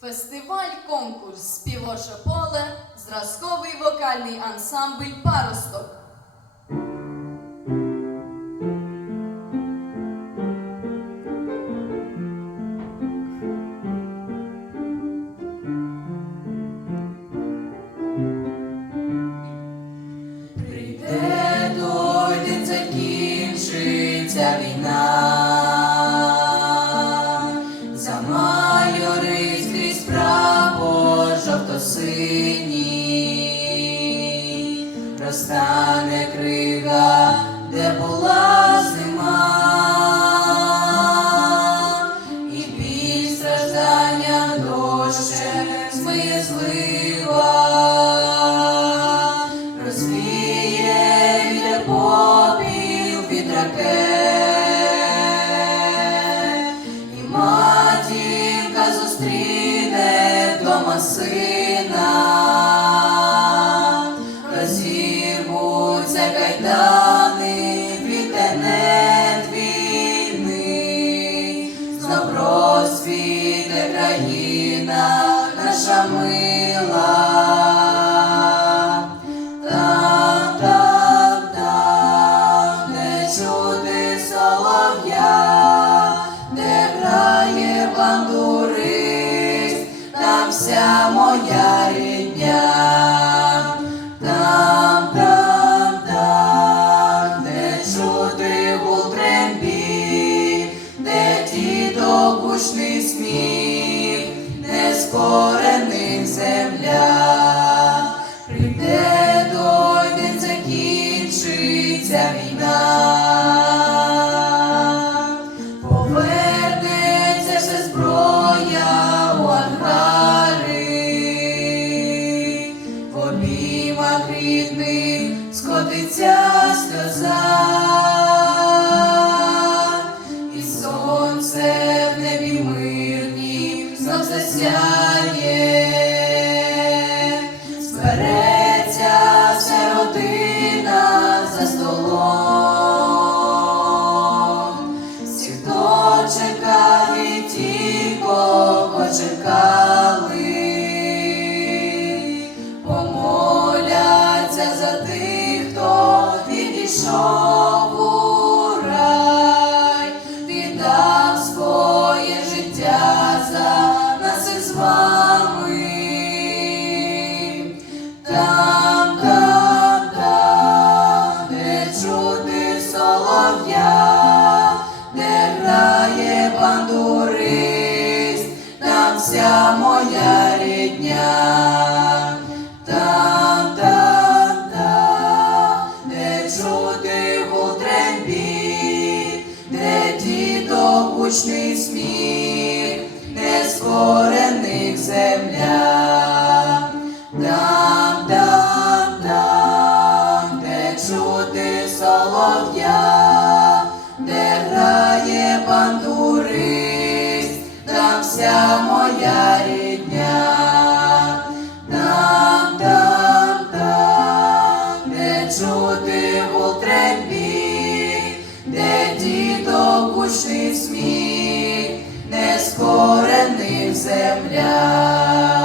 Фестиваль конкурс Співоче поле, зразковий вокальний ансамбль Паросток. Прийде жовто-синій, розтане крига, де була зима, і біль страждання дощем змиє злива. Розвіє вітер попіл від ракет, і матінка зустріне вдома сина, мила. Там, там, там, солов'я, де грає бандурист, там вся моя засяє. Збереться вся родина за столом. Всі, хто чекав і ті, кого чекали, помоляться за тих, хто відійшов вся моя рідня. Там, там, чути гул трембіт, де гучний сміх, нескорених земля. Вся моя рідня. Там, там, там, де чути у трембіт, де діток гучний сміх, нескорених земля.